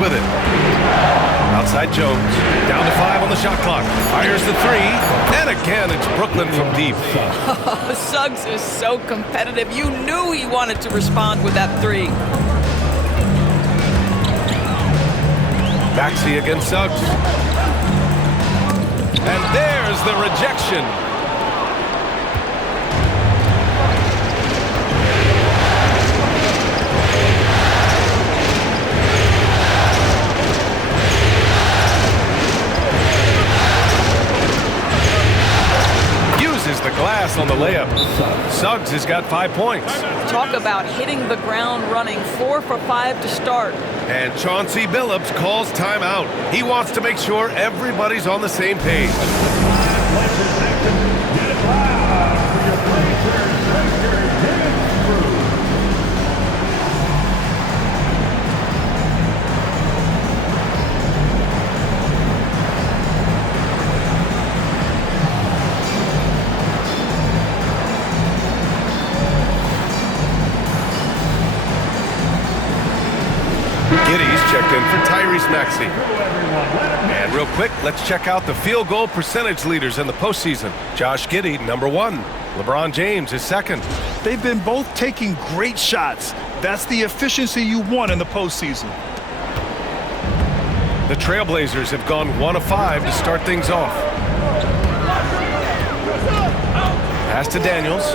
with it. Outside Jones. Down to 5 on the shot clock. Fires the 3. And again, it's Brooklyn from deep. Suggs is so competitive. You knew he wanted to respond with that 3. Maxey against Suggs. And there's the rejection. Uses the glass on the layup. Suggs has got 5 points. Talk about hitting the ground running. 4 for 5 to start. And Chauncey Billups calls timeout. He wants to make sure everybody's on the same page. Giddey's checked in for Tyrese Maxey. And real quick, let's check out the field goal percentage leaders in the postseason. Josh Giddey, number 1. LeBron James is 2nd. They've been both taking great shots. That's the efficiency you want in the postseason. The Trailblazers have gone 1 of 5 to start things off. Pass to Daniels.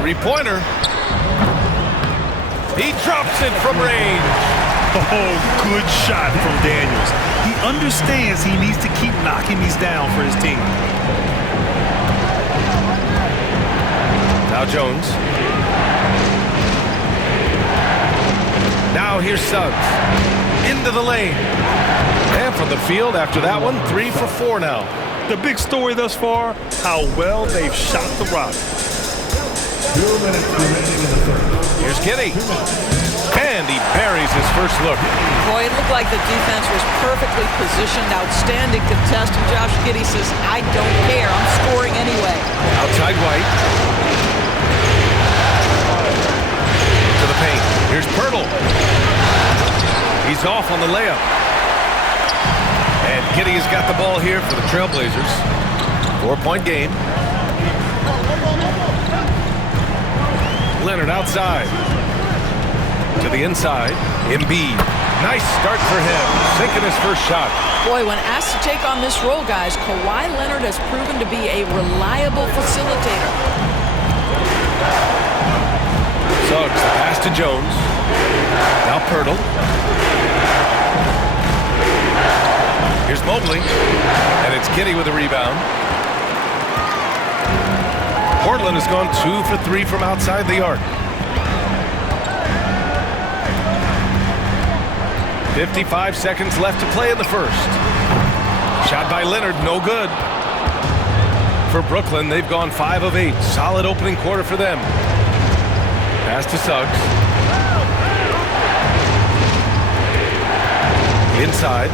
3-pointer. He drops it from range. Oh, good shot from Daniels. He understands he needs to keep knocking these down for his team. Now Jones. Now here's Suggs. Into the lane. And from the field after that one, 3 for 4 now. The big story thus far, how well they've shot the rock. 2 minutes remaining in the third. Here's Giddey. And he buries his first look. Boy, it looked like the defense was perfectly positioned. Outstanding contest. And Josh Giddey says, I don't care. I'm scoring anyway. Outside White. To the paint. Here's Pirtle. He's off on the layup. And Giddey has got the ball here for the Trailblazers. 4-point game. Leonard outside. To the inside. Embiid. Nice start for him. Sinking his first shot. Boy, when asked to take on this role, guys, Kawhi Leonard has proven to be a reliable facilitator. Suggs, the pass to Jones. Now Pirtle. Here's Mobley. And it's Giddey with a rebound. Portland has gone 2 for 3 from outside the arc. 55 seconds left to play in the first. Shot by Leonard, no good. For Brooklyn, they've gone 5 of 8. Solid opening quarter for them. Pass to Suggs. Inside.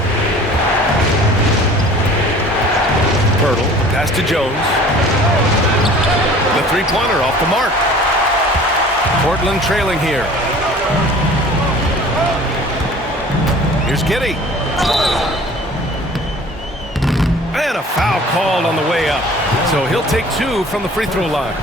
Pirtle, pass to Jones. The 3-pointer off the mark. Portland trailing here. Here's Giddey. And a foul called on the way up. So he'll take 2 from the free throw line.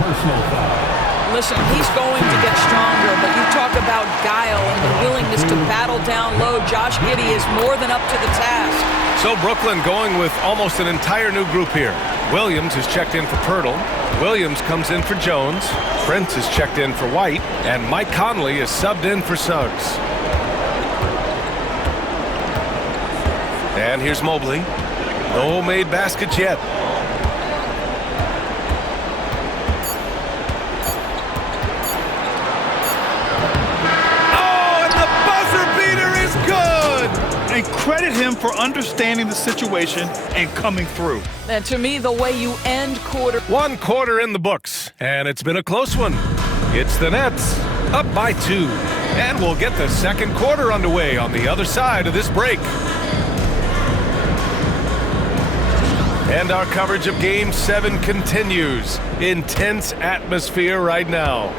Listen, he's going to get stronger, but you talk about guile and the willingness to battle down low. Josh Giddey is more than up to the task. So Brooklyn going with almost an entire new group here. Williams is checked in for Pirtle. Williams comes in for Jones. Prince is checked in for White. And Mike Conley is subbed in for Suggs. And here's Mobley. No made baskets yet. Oh, and the buzzer beater is good! And credit him for understanding the situation and coming through. And to me, the way you end quarter. 1 quarter in the books, and it's been a close one. It's the Nets, up by 2. And we'll get the second quarter underway on the other side of this break. And our coverage of Game 7 continues. Intense atmosphere right now.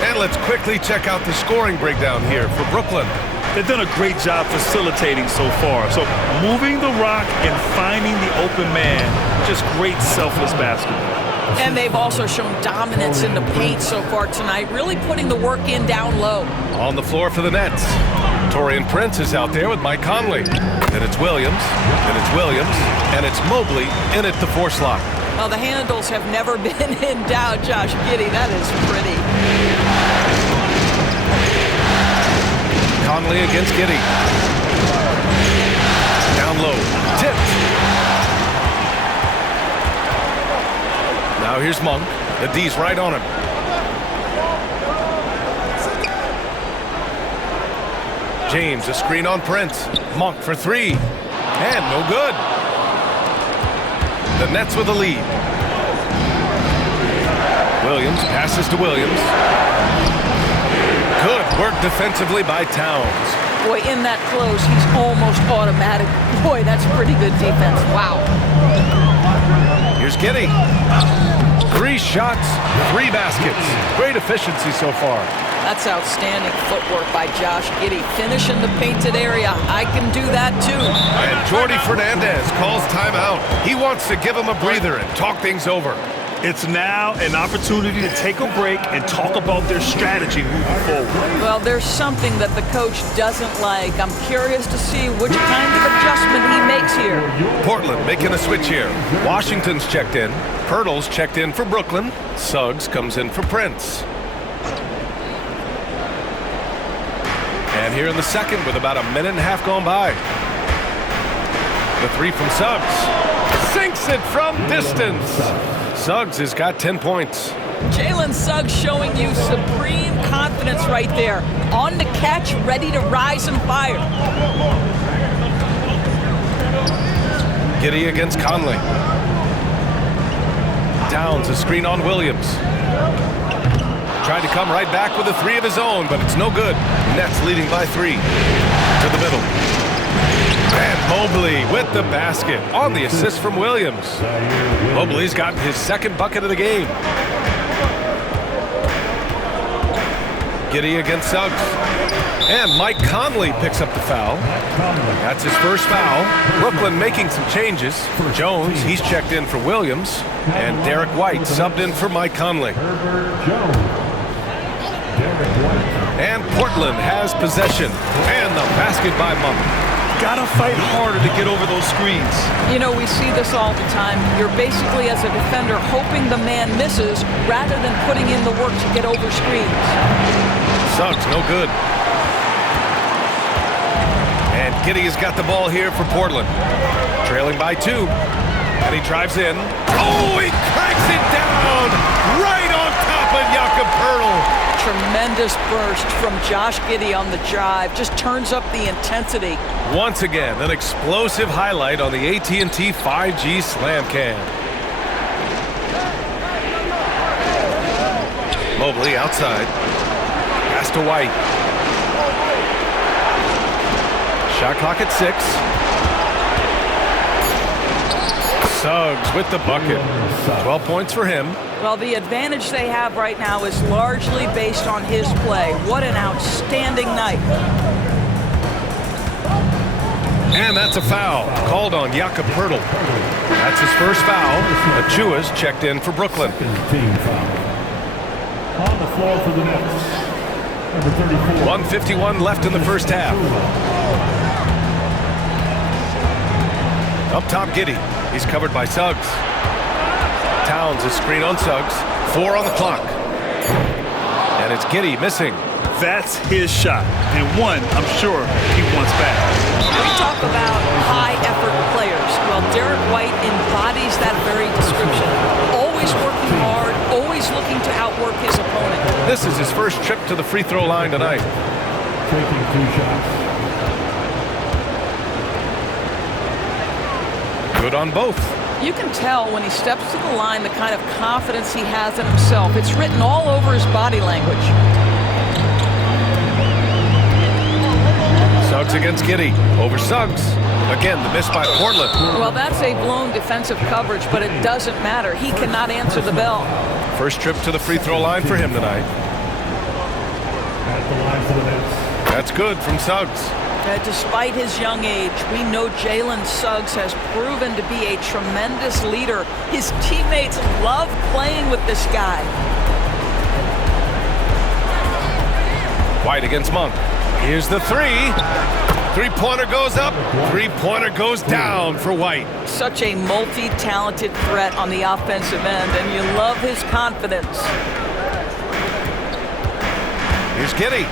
And let's quickly check out the scoring breakdown here for Brooklyn. They've done a great job facilitating so far. So moving the rock and finding the open man, just great selfless basketball. And they've also shown dominance in the paint so far tonight, really putting the work in down low. On the floor for the Nets, Taurean Prince is out there with Mike Conley. Then it's Williams, and it's Mobley in at the 4 slot. Well, the handles have never been in doubt, Josh Giddey. That is pretty. Conley against Giddey. Down low, tipped. Now here's Monk. The D's right on him. James, a screen on Prince. Monk for 3. And no good. The Nets with a lead. Williams passes to Williams. Good work defensively by Towns. Boy, in that close, he's almost automatic. Boy, that's pretty good defense. Wow. Here's Giddey. 3 shots, 3 baskets. Great efficiency so far. That's outstanding footwork by Josh Giddey. Finish in the painted area. I can do that too. And Jordi Fernandez calls timeout. He wants to give him a breather and talk things over. It's now an opportunity to take a break and talk about their strategy moving forward. Well, there's something that the coach doesn't like. I'm curious to see which kind of adjustment he makes here. Portland making a switch here. Washington's checked in. Pirtle's checked in for Brooklyn. Suggs comes in for Prince. And here in the second with about a minute and a half gone by. The 3 from Suggs. Sinks it from distance. Suggs has got 10 points. Jalen Suggs showing you supreme confidence right there. On the catch, ready to rise and fire. Giddey against Conley. Towns, a screen on Williams. Trying to come right back with a 3 of his own, but it's no good. Nets leading by 3. To the middle. And Mobley with the basket on the assist from Williams. Mobley's gotten his 2nd bucket of the game. Giddey against Suggs. And Mike Conley picks up the foul. That's his first foul. Brooklyn making some changes. Jones, he's checked in for Williams. And Derek White subbed in for Mike Conley. And Portland has possession. And the basket by Monk. Gotta fight harder to get over those screens. You know, we see this all the time. You're basically, as a defender, hoping the man misses rather than putting in the work to get over screens. Suggs, no good. And Giddey has got the ball here for Portland. Trailing by 2. And he drives in. Oh, he cracks it down! Right on top of Jakob Poeltl. Tremendous burst from Josh Giddey on the drive. Just turns up the intensity. Once again, an explosive highlight on the AT&T 5G Slam Cam. Mobley outside. Pass to White. Shot clock at 6. Suggs with the bucket. 12 points for him. Well, the advantage they have right now is largely based on his play. What an outstanding night. And that's a foul called on Jakob Poeltl. That's his first foul. Achua's checked in for Brooklyn. On the floor for the Nets, number 34. 1:51 left in the first half. Up top, Giddey. He's covered by Suggs. Towns, a screen on Suggs. 4 on the clock. And it's Giddey missing. That's his shot. And one, I'm sure, he wants back. We talk about high-effort players. Well, Derek White embodies that very description. Always working hard, always looking to outwork his opponent. This is his first trip to the free throw line tonight. Taking 2 shots. Good on both. You can tell when he steps to the line the kind of confidence he has in himself. It's written all over his body language. Suggs against Giddey. Over Suggs. Again, the miss by Portland. Well, that's a blown defensive coverage, but it doesn't matter. He cannot answer the bell. First trip to the free throw line for him tonight. at the line for the Nets. That's good from Suggs. Despite his young age, we know Jalen Suggs has proven to be a tremendous leader. His teammates love playing with this guy. White against Monk. Here's the three. Three-pointer goes up. Three-pointer goes down for White. Such a multi-talented threat on the offensive end, and you love his confidence. Here's Giddey.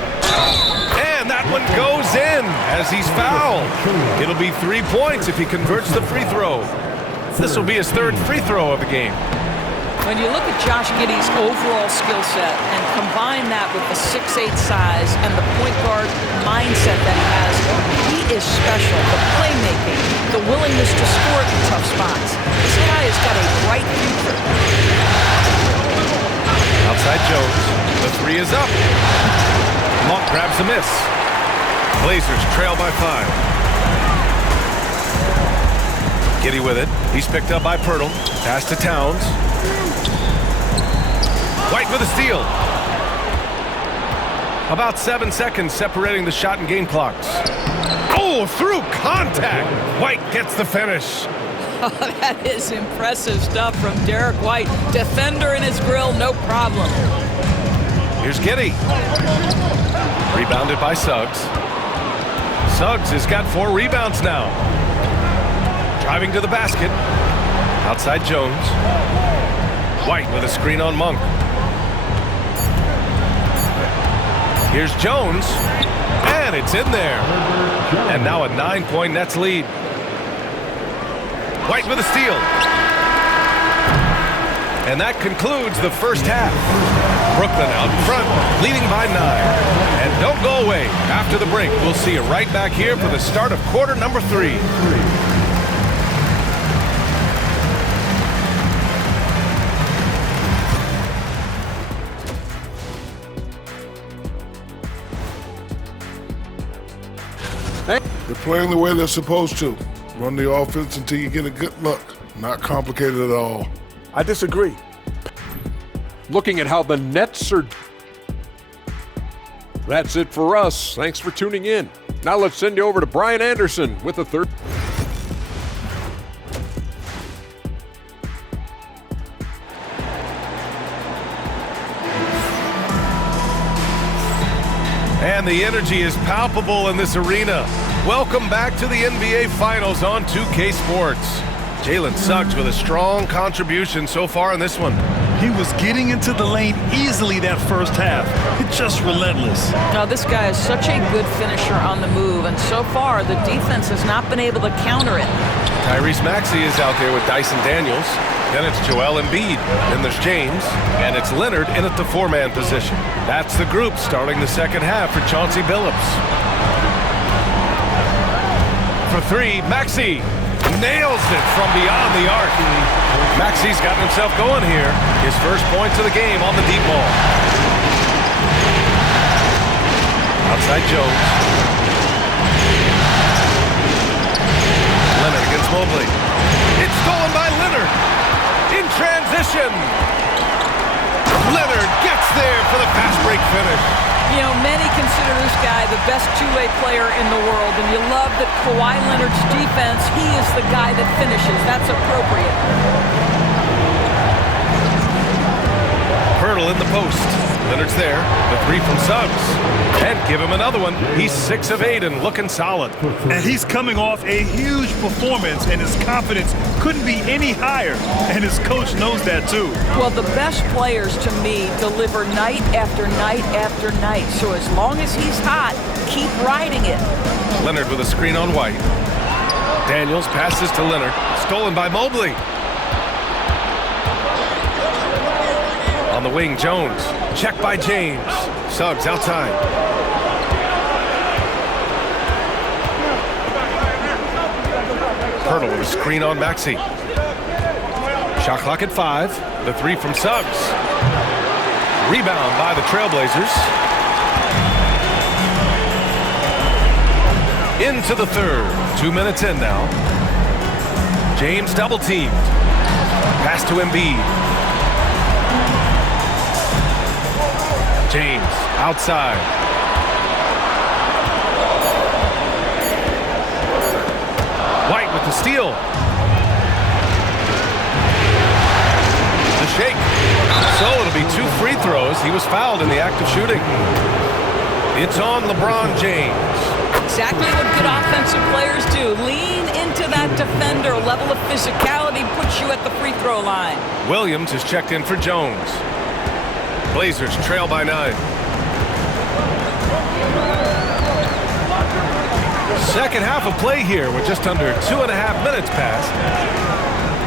And that one goes in as he's fouled. It'll be 3 points if he converts the free throw. This will be his third free throw of the game. When you look at Josh Giddey's overall skill set and combine that with the 6'8" size and the point guard mindset that he has, he is special. The playmaking, the willingness to score in tough spots. This guy has got a bright future. Outside Jones. The three is up. Monk grabs a miss. Blazers trail by 5. Giddey with it. He's picked up by Pirtle. Pass to Towns. White with a steal. About 7 seconds separating the shot and game clocks. Oh, through contact. White gets the finish. Oh, that is impressive stuff from Derek White. Defender in his grill, no problem. Here's Giddey. Rebounded by Suggs. Suggs has got 4 rebounds now. Driving to the basket. Outside Jones. White with a screen on Monk. Here's Jones. And it's in there. And now a 9-point Nets lead. White with a steal. And that concludes the first half. Brooklyn out in front, leading by 9. And don't go away. After the break, we'll see you right back here for the start of quarter number 3. They're playing the way they're supposed to. Run the offense until you get a good look. Not complicated at all. I disagree. Looking at how the Nets are... That's it for us. Thanks for tuning in. Now let's send you over to Brian Anderson with the third. And the energy is palpable in this arena. Welcome back to the NBA Finals on 2K Sports. Jalen Suggs with a strong contribution so far in this one. He was getting into the lane easily that first half. It's just relentless. Now, this guy is such a good finisher on the move, and so far the defense has not been able to counter it. Tyrese Maxey is out there with Dyson Daniels. Then it's Joel Embiid. Then there's James. And it's Leonard in at the 4-man position. That's the group starting the second half for Chauncey Billups. For 3, Maxey nails it from beyond the arc. Maxey's got himself going here. His first points of the game on the deep ball. Outside Jones. Leonard against Mobley. It's stolen by Leonard. In transition. Leonard gets there for the fast break finish. You know, many consider this guy the best two-way player in the world, and you love that Kawhi Leonard's defense, he is the guy that finishes. That's appropriate. Pirtle in the post. Leonard's there. The 3 from Suggs. And give him another one. He's 6 of 8 and looking solid. And he's coming off a huge performance, and his confidence couldn't be any higher. And his coach knows that too. Well, the best players to me deliver night after night after night. So as long as he's hot, keep riding it. Leonard with a screen on White. Daniels passes to Leonard. Stolen by Mobley. On the wing, Jones. Checked by James. Suggs outside. Pirtle with a screen on Maxey. Shot clock at 5. The 3 from Suggs. Rebound by the Trailblazers. Into the third. 2 minutes in now. James double teamed. Pass to Embiid. James outside. to steal. The shake. So it'll be 2 free throws. He was fouled in the act of shooting. It's on LeBron James. Exactly what good offensive players do. Lean into that defender. Level of physicality puts you at the free throw line. Williams is checked in for Jones. Blazers trail by 9. Second half of play here with just under 2.5 minutes passed.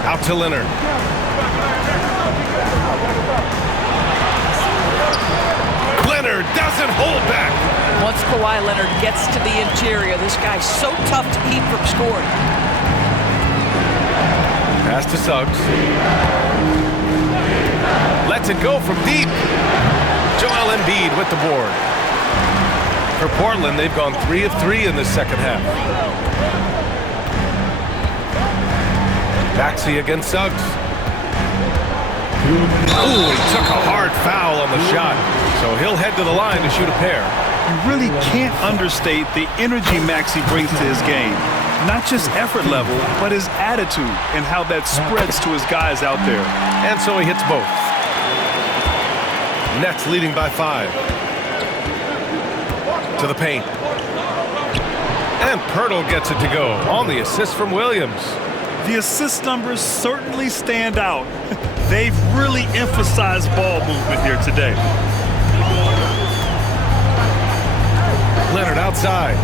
Out to Leonard. Leonard doesn't hold back. Once Kawhi Leonard gets to the interior, this guy's so tough to keep from scoring. Pass to Suggs. Lets it go from deep. Joel Embiid with the board. For Portland, they've gone 3 of 3 in this second half. Maxey against Suggs. Ooh, he took a hard foul on the shot. So he'll head to the line to shoot a pair. You really can't understate the energy Maxey brings to his game. Not just effort level, but his attitude and how that spreads to his guys out there. And so he hits both. Nets leading by 5. To the paint. And Pirtle gets it to go on the assist from Williams. The assist numbers certainly stand out. They've really emphasized ball movement here today. Leonard outside.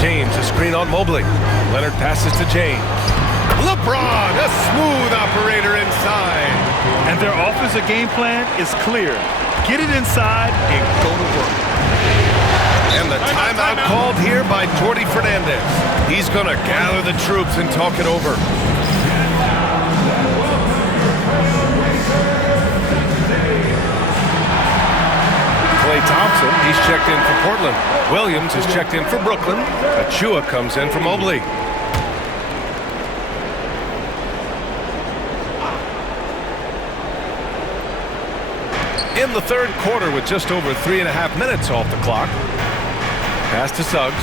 James, a screen on Mobley. Leonard passes to James. LeBron, a smooth operator inside. And their offensive game plan is clear. Get it inside and go to work. And the timeout called here by Jordi Fernandez. He's going to gather the troops and talk it over. Klay Thompson, he's checked in for Portland. Williams is checked in for Brooklyn. Achua comes in for Mobley. In the third quarter with just over 3.5 minutes off the clock. Pass to Suggs.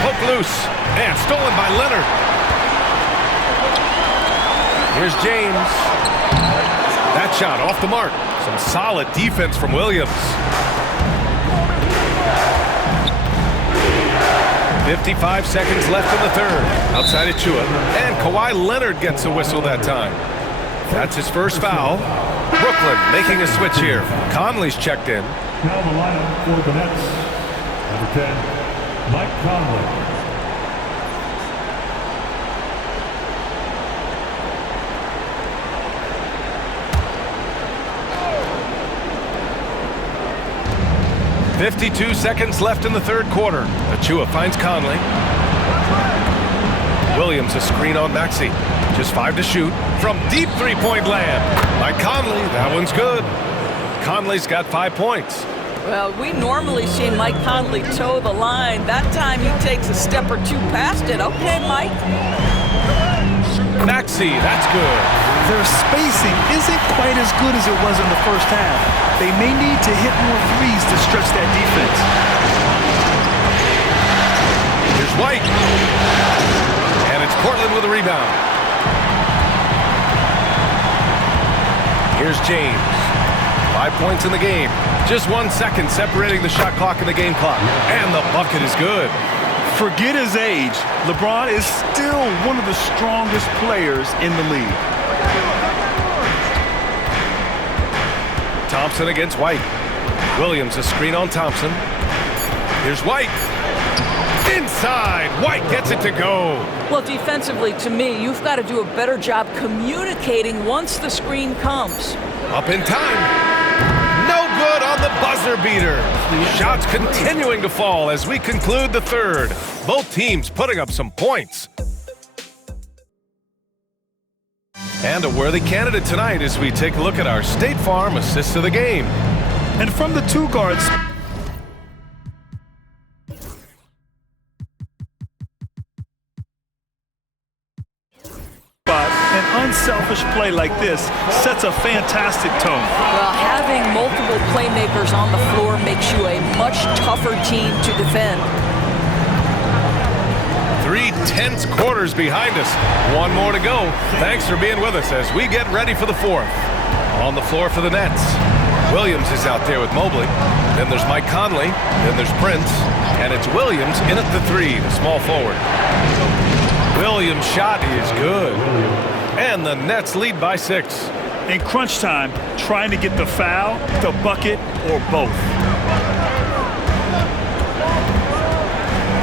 Poke loose. And stolen by Leonard. Here's James. That shot off the mark. Some solid defense from Williams. 55 seconds left in the third. Outside Achua. And Kawhi Leonard gets a whistle that time. That's his first foul. Brooklyn making a switch here. Conley's checked in. Now the lineup for the Nets. Number 10, Mike Conley. .52 seconds left in the third quarter. Achua finds Conley. Williams a screen on Maxey. Just 5 to shoot from deep three-point land. By Conley, that one's good. Conley's got 5 points. Well, we normally see Mike Conley toe the line. That time he takes a step or two past it. Okay, Mike. Maxey, that's good. Their spacing isn't quite as good as it was in the first half. They may need to hit more threes to stretch that defense. Here's White. And it's Portland with a rebound. Here's James. 5 points in the game. Just 1 second separating the shot clock and the game clock. And the bucket is good. Forget his age. LeBron is still one of the strongest players in the league. Thompson against White. Williams a screen on Thompson. Here's White. Inside. White gets it to go. Well, defensively, to me, you've got to do a better job communicating once the screen comes. Up in time. No good on the buzzer beater. Shots continuing to fall as we conclude the third. Both teams putting up some points. And a worthy candidate tonight as we take a look at our State Farm assists of the game. And from the 2 guards, spot, and unselfish play like this sets a fantastic tone. Well, having multiple playmakers on the floor makes you a much tougher team to defend. 3 tense quarters behind us. One more to go. Thanks for being with us as we get ready for the fourth. On the floor for the Nets, Williams is out there with Mobley. Then there's Mike Conley. Then there's Prince. And it's Williams in at the 3, the small forward. Williams' shot is good. And the Nets lead by 6. In crunch time, trying to get the foul, the bucket, or both.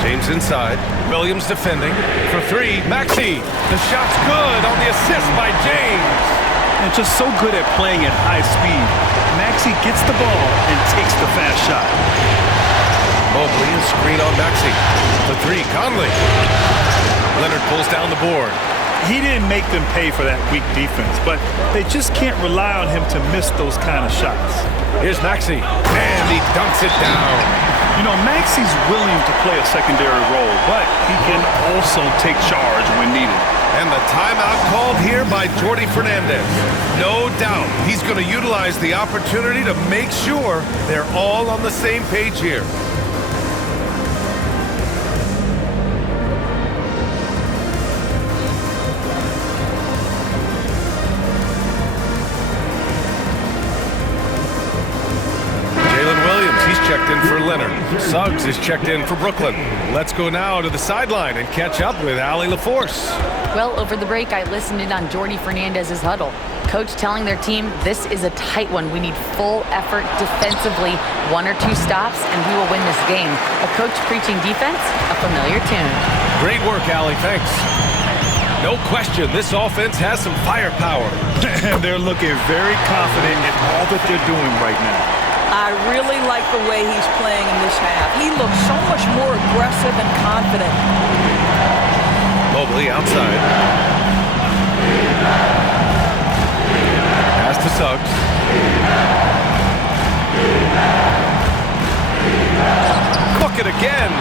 James inside. Williams defending. For 3, Maxey. The shot's good on the assist by James. And just so good at playing at high speed. Maxey gets the ball and takes the fast shot. Mobley is screen on Maxey. The 3, Conley. Leonard pulls down the board. He didn't make them pay for that weak defense, but they just can't rely on him to miss those kind of shots. Here's Maxey, and he dunks it down. You know, Maxey's willing to play a secondary role, but he can also take charge when needed. And the timeout called here by Jordi Fernandez. No doubt he's going to utilize the opportunity to make sure they're all on the same page here. Checked in for Leonard. Suggs is checked in for Brooklyn. Let's go now to the sideline and catch up with Allie LaForce. Well, over the break, I listened in on Jordi Fernandez's huddle. Coach telling their team, this is a tight one. We need full effort defensively, 1 or 2 stops, and we will win this game. A coach preaching defense, a familiar tune. Great work, Allie. Thanks. No question, this offense has some firepower. And they're looking very confident in all that they're doing right now. I really like the way he's playing in this half. He looks so much more aggressive and confident. Mobley outside. Pass to Suggs. Cook it again.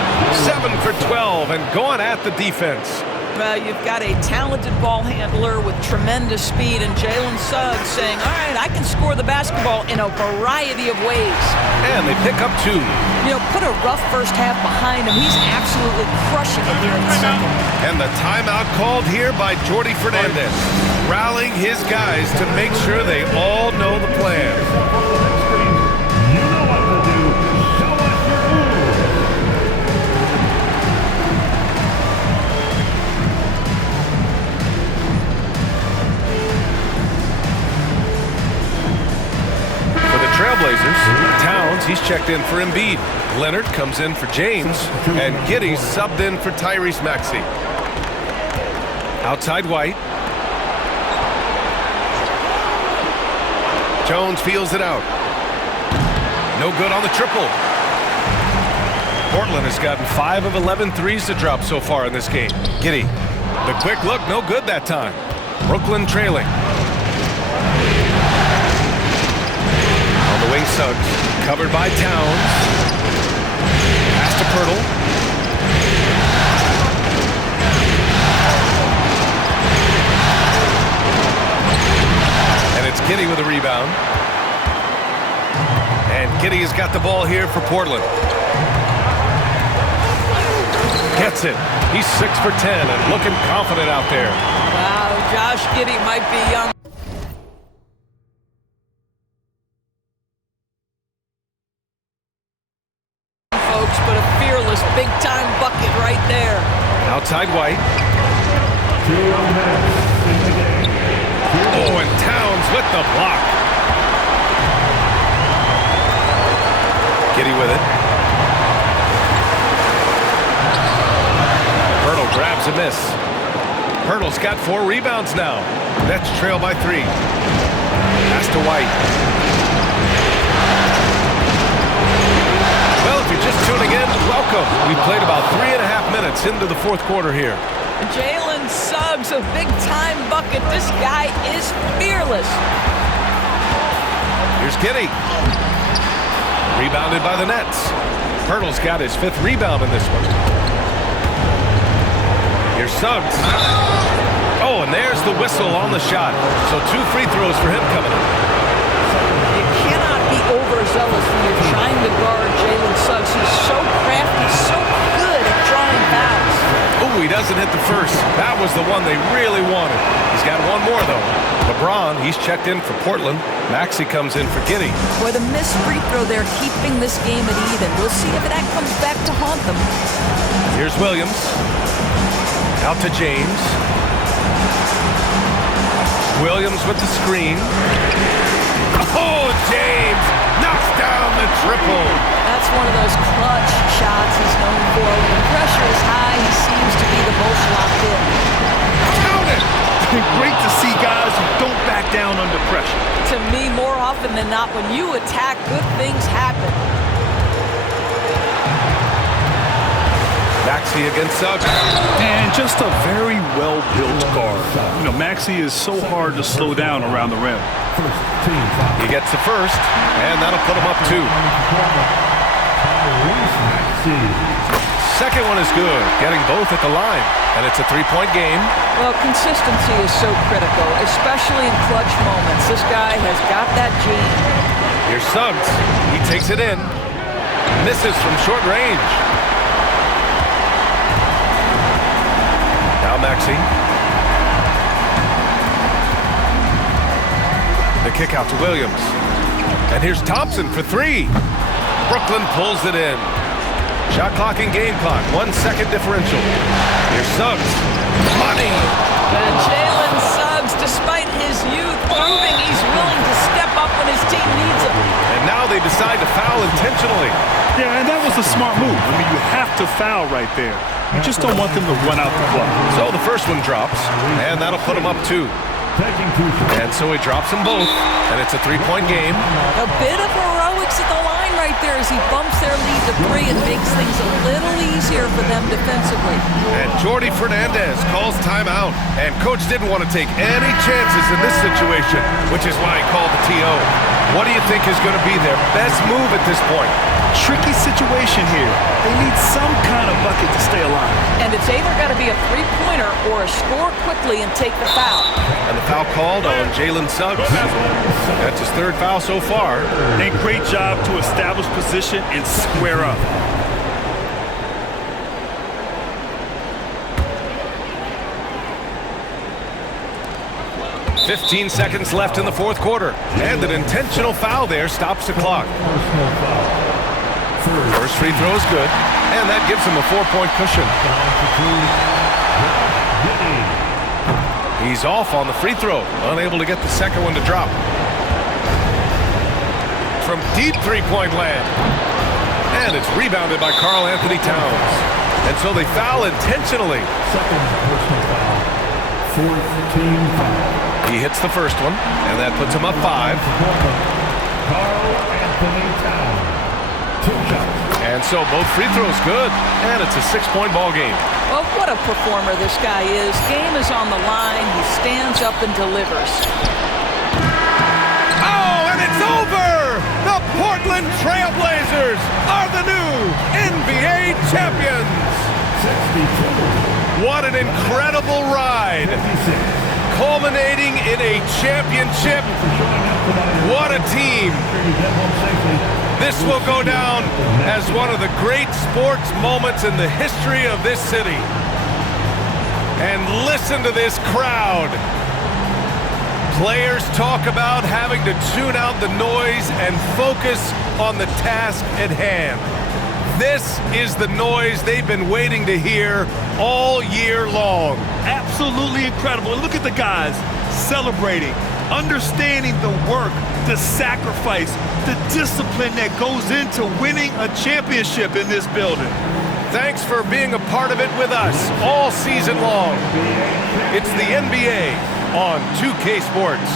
7 for 12 and going at the defense. You've got a talented ball handler with tremendous speed, and Jalen Suggs saying, all right, I can score the basketball in a variety of ways. And they pick up 2. You know, put a rough first half behind him. He's absolutely crushing it here in the second. And the timeout called here by Jordi Fernandez, rallying his guys to make sure they all know the plan. You know what to do. Show us your move. Trailblazers, Towns, he's checked in for Embiid. Leonard comes in for James, and Giddey's subbed in for Tyrese Maxey. Outside White. Jones feels it out. No good on the triple. Portland has gotten 5 of 11 threes to drop so far in this game. Giddey, the quick look, no good that time. Brooklyn trailing. Wing Suggs, covered by Towns. Pass to Pirtle. And it's Giddey with a rebound. And Giddey has got the ball here for Portland. Gets it. He's 6 for 10 and looking confident out there. Wow, Josh Giddey might be young, but a fearless big-time bucket right there. Outside White. Oh, and Towns with the block. Giddey with it. Pirtle grabs a miss. Pirtle's got 4 rebounds now. Nets trail by 3. Pass to White. Well, if you're just tuning in, welcome. We played about 3.5 minutes into the fourth quarter here. Jalen Suggs, a big-time bucket. This guy is fearless. Here's Giddey. Rebounded by the Nets. Pirtle's got his 5th rebound in this one. Here's Suggs. Oh, and there's the whistle on the shot. So 2 free throws for him coming up. You cannot be overzealous when you're trying to guard Jalen Suggs. He's so crafty, so good at drawing fouls. Oh, he doesn't hit the first. That was the one they really wanted. He's got one more, though. LeBron, he's checked in for Portland. Maxey comes in for Giddey. Boy, the missed free throw there keeping this game at even. We'll see if that comes back to haunt them. Here's Williams. Out to James. Williams with the screen. Oh, James knocks down the triple. That's one of those clutch shots he's known for. When the pressure is high, he seems to be the most locked in. Count it! Great to see guys who don't back down under pressure. To me, more often than not, when you attack, good things happen. Maxey against Suggs. And just a very well-built guard. You know, Maxey is so hard to slow down around the rim. He gets the first, and that'll put him up 2. Second one is good, getting both at the line. And it's a 3-point game. Well, consistency is so critical, especially in clutch moments. This guy has got that gene. Here's Suggs. He takes it in. Misses from short range. Now Maxey. The kick out to Williams. And here's Thompson for 3. Brooklyn pulls it in. Shot clock and game clock. 1 second differential. Here's Suggs. Money! And Jalen Suggs, despite his youth, proving he's willing to step up when his team needs him. And now they decide to foul intentionally. Yeah, and that was a smart move. I mean, you have to foul right there. You just don't want them to run out the clock. So the first one drops, and that'll put him up 2. And so he drops them both, and it's a 3-point game. A bit of heroics at the line right there as he bumps their lead to 3 and makes things a little easier for them defensively. And Jordi Fernandez calls timeout. And coach didn't want to take any chances in this situation, which is why he called the TO. What do you think is going to be their best move at this point? Tricky situation here. They need some kind of bucket to stay alive. And it's either got to be a 3-pointer or a score quickly and take the foul. And the foul called on Jalen Suggs. That's his 3rd foul so far. And great job to establish position and square up. .15 seconds left in the 4th quarter. And an intentional foul there stops the clock. First free throw is good, and that gives him a 4-point cushion. He's off on the free throw, unable to get the second one to drop. From deep 3-point land. And it's rebounded by Karl Anthony Towns. And so they foul intentionally. Second personal foul. 4th team foul. He hits the first one, and that puts him up 5. Karl Anthony Towns. 2 shots. And so both free throws good, and it's a 6-point ball game. Well, what a performer this guy is. Game is on the line. He stands up and delivers. Oh, and it's over! The Portland Trail Blazers are the new NBA champions! 62. What an incredible ride! 56. Culminating in a championship. What a team! This will go down as one of the great sports moments in the history of this city. And listen to this crowd. Players talk about having to tune out the noise and focus on the task at hand. This is the noise they've been waiting to hear all year long. Absolutely incredible. And look at the guys celebrating, understanding the work, the sacrifice, the discipline that goes into winning a championship in this building. Thanks for being a part of it with us all season long. It's the NBA on 2K Sports.